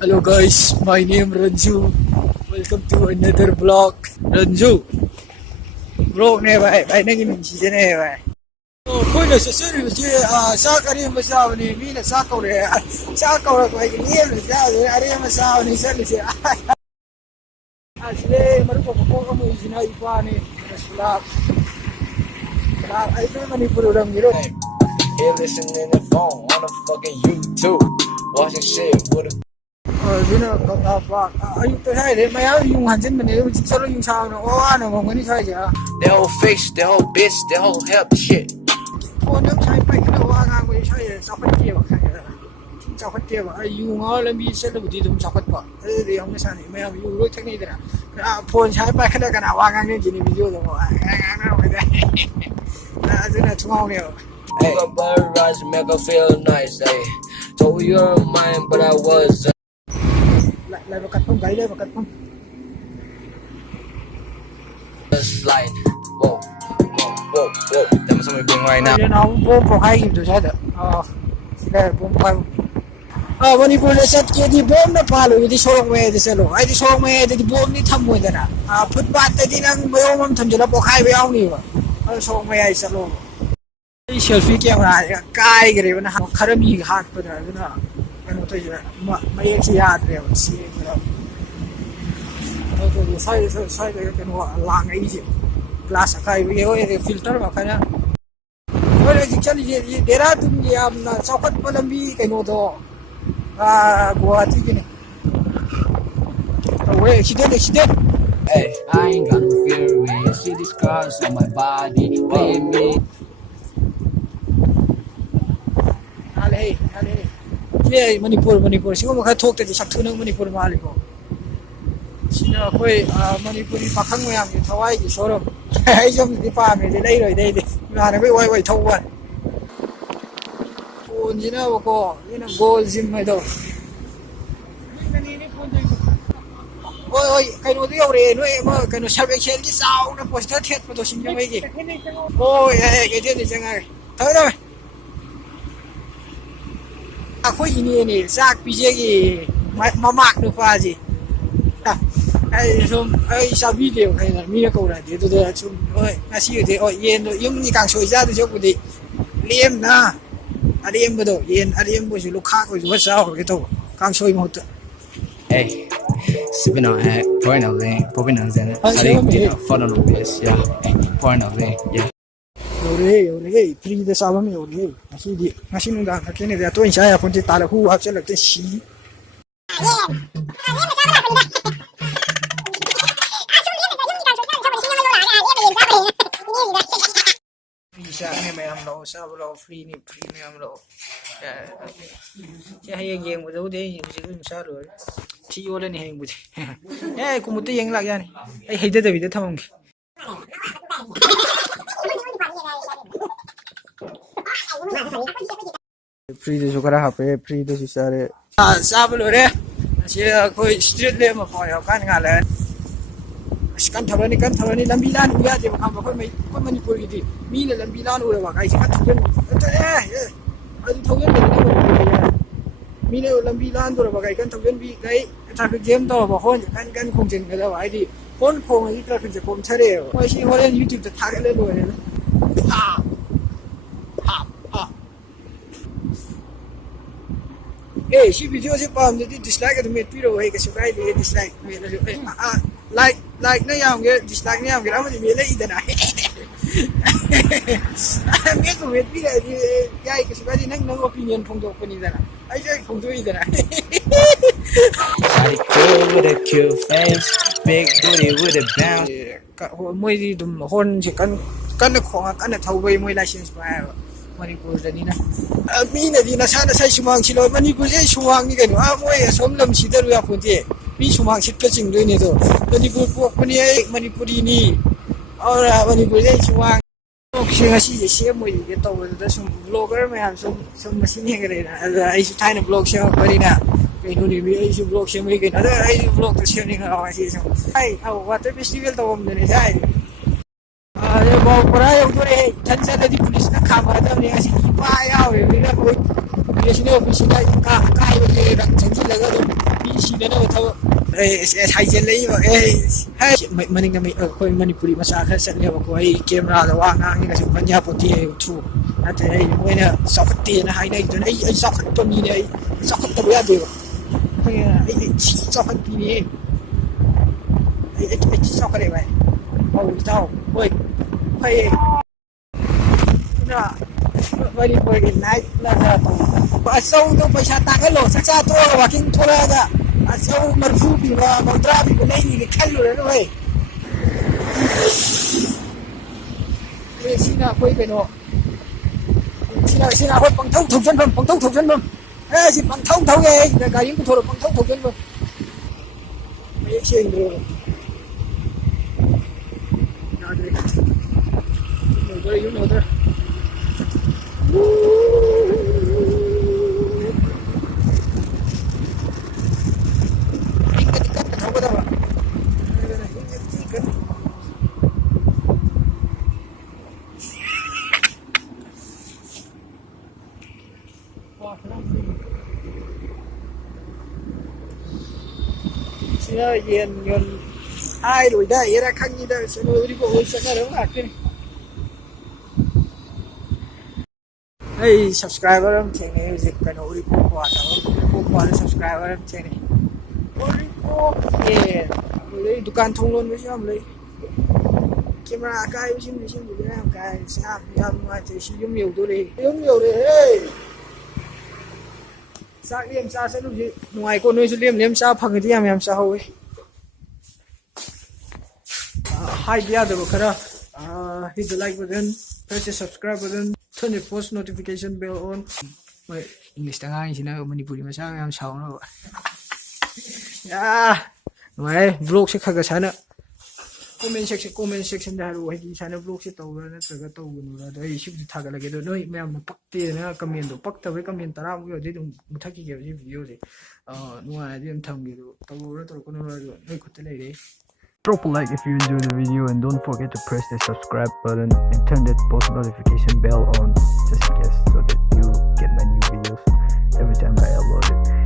Hello guys, my name Ranju. Welcome to another vlog. Ranju. Vlog này vậy, vậy nên mình chỉ thế này vậy. Khôi là sự sự gì sao cái mà sao này, mình là sao câu này, sao câu là cái nghe là sao rồi, anh mà sao này sao này. Asli mà lúc mà có người gì nói qua này, là ai nói Manipuri làm gì rồi. Here listening the phone on the fucking YouTube, watching shit with a. Zina kau ayuk tu saya deh, maya yung hanjin mana yung selalu yung sao no, ano ngomong ni saya je. Their whole face, their whole bitch, their whole help shit. Phone yang saya pakai kena orang aku saya sahabat dia kan. Sahabat dia, yung orang lebih selalu di dalam sahabat pak. Jadi yang macam ni, maya yung lu cakap ni dah. Phone saya pakai kena kena orang ni jadi video tu. Zina cuma ni. Hey, a bird rise make her feel nice. Hey, told you you're mine, but I was. Lại vào cắt phong gáy đây vào cắt phong. Just like, whoa, whoa, whoa, whoa. Tell me something being right now. Nó bom vào hai gitu saja. Sudah bom vào. Manipuri set kia di bom na palu di sorong me di selo. Ai di sorong me di bom ni tham mo dana. Footpath tadi nang bayo mam tham jela pokai bayo ni ba. Sorong me ai selo. Selfie camera kai gre bana kharami hat pa na. Ano to yun, may eksiyadre ako siya pero ito saya kanu lang ay siya glass akay biyo filter makanya wala actually dera tum ye amna chaukat palambi kanu to guwahati kini we accident Hey, I ain't got no fear when you see these scars on my body playing me. Ale Yeah, Manipur. Siguro makatalk tayo sa tunang Manipur mali ko. Sino ko'y Manipuri pakang mo yung taway yung sorom. Ay yung di pa kami, delay roy, day. Mga nabi, way, tawan. Kung ginawa ko, yun ang goal sim mo ito. Oy, kayo ito yung reno eh, mo, kayo sabi ang shell sao na poster tet mo to sinya may gi. Oy, kaya din siya nga. Tayo na. Ako ini sak pijegi mamak no faji ai sa video kai na mi ko ra de to de chum oi asi de oi yen do yung ni kang soi ja de chok de liem na aliem do yen aliem bo su lu kha ko ju sa ko ke to kang soi mo to Hey, sipping on act, pouring on lane, popping on zen. I didn't get a fun on the bitch, yeah. Hey, pouring on lane, yeah. Yore, free de sa mi yore. Asi nung da kene de to insha ya pun ti ta la hu ha chela te shi. Bisa ni may am lo sa lo free ni am lo. Ya hayeng mo do de ni si kun sa ro. Ti yo le ni hayeng bu. Ku mu te yeng lak ya ni. Ai heide de bi de thamong ki. Free de sukara hape free de sisare sablo re sia koi street le ma phoyo kan nga le kan thabani lambi lan ya je ma ko mai ko Manipuri di mi le lambi lan ure ba kai kan thaben adu thogen de mi le lambi lan do ba kai kan thaben bi kai traffic jam to ba hon kan khong jin ga ba ai di hon khong ai traffic je khom chare ko si horen YouTube ta thak le lo ne si video si pam jadi dislike atau met piro hai kasi kai dia dislike like na yang ge dislike na yang ge ama mele idana me ko met piro ai kasi kai nang opinion phong do pani dana ai jai phong do idana Body cool with a cute face, big booty with a bounce. Moi di dum hon si kan khong kan thau bai moi license pa Manipur ni na mi na di na sana sai sumang silo Manipur je sumang ni kaino moi som lam si daru ya punte mi sumang sit ka ching doi ne do Manipur pok pani ai Manipuri ni ora Manipur je sumang ok ngasi je se moi ge to da sum vlogger me han sum machine he gare na ai su thai na vlog se pari na kaino ni mi ai su vlog se mai ge na ai vlog to se ni ga ai se ai au water festival to om ne jai Bawa perahu tu deh, jangan ada di polis nak kamar tu ni asyik ipa ya, ni nak kau, ni sini ofis ni kai kai ni nak janji lega tu, ni ꯇꯧꯗꯅꯕ ꯊꯕꯛ ꯍꯥꯏꯖꯤꯜ ꯂꯩꯕ ꯃꯅꯤꯡꯗ ꯑꯩꯈꯣꯏ ꯃꯅꯤꯄꯨꯔꯤ ꯃꯆꯥ ꯈꯔ ꯆꯠꯂꯦꯕꯀꯣ ꯑꯩ ꯀꯦꯃꯦꯔꯥꯗ ꯋꯥ ꯉꯥꯡꯉꯒꯁꯨ ꯄꯟꯖꯥꯕꯄꯣꯠꯇꯤ ꯊ꯭ꯔꯨ ꯅꯠꯇ꯭ꯔꯦ ꯑꯩ ꯃꯣꯏꯅ ꯆꯥꯎꯈꯠꯇꯦꯅ ꯍꯥꯏꯅꯩꯗꯨꯅ ꯑꯩ ꯆꯥꯎꯈꯠꯄ ꯃꯤꯅꯦ ꯑꯩ ꯆꯥꯎꯈꯠꯇꯕ ꯌꯥꯗꯦꯕ ꯑꯩ ꯆꯥꯎꯈꯠꯄꯤꯅꯦ ꯑꯩ ꯆꯥꯎꯈꯠꯂꯦ ꯚꯥꯏ ꯍꯧ ꯏꯇꯥꯎ ꯍꯣꯏ ꯐꯩꯌꯦ ꯃꯅꯤꯄꯨꯔꯒꯤ ꯅꯥꯏꯠ ꯑꯆꯧꯗꯣ ꯄꯩꯁꯥ ꯇꯥꯡꯍꯜꯂꯣ ꯆꯥꯛꯆꯥ ꯇꯣꯛꯑꯒ ꯋꯥꯀꯤꯡ ꯊꯣꯛꯂꯛꯑꯒ ꯑꯆꯧ 40 ꯄꯤꯕ 30 ꯄꯤꯕ ꯂꯩꯅꯤꯒ ꯈꯜꯂꯨꯔꯅꯨ ꯍꯣꯏ sina akwai kano sina akwai pangthau thaujanfam si pangthau thau ye da gari ku thoro pangthau thaujanfam mai chen do na de you know there sina yen yon ai rồi da era khang da sino ri ko hoy saka ro akte hey subscriber am thenge music kano ri ko kwa da ko kwa subscriber am thenge ri ko ye le dukan thonglon me sam le camera kai sim ni am kai sa yam ma che si yum yo do le hey sak liam sa sa lu nuai ko noi su liam sa phang di yam sa howe hi dia da khara hit the like button press the subscribe button turn the post notification bell on my english ta ngai sina manipuri ma sa yam saw no ya mai vlog se khaga sana comment section da ro hi sana vlog se taw na traga taw nu ra da shi bu thaga lage do noi mayam pakte na comment do pakta we comment tara bu de dum muthaki ge video se nuwa di tham ge do taw ra to ko no ra noi khut le re Drop a like if you enjoyed the video and don't forget to press the subscribe button and turn that post notification bell on just in case so that you get my new videos every time I upload it.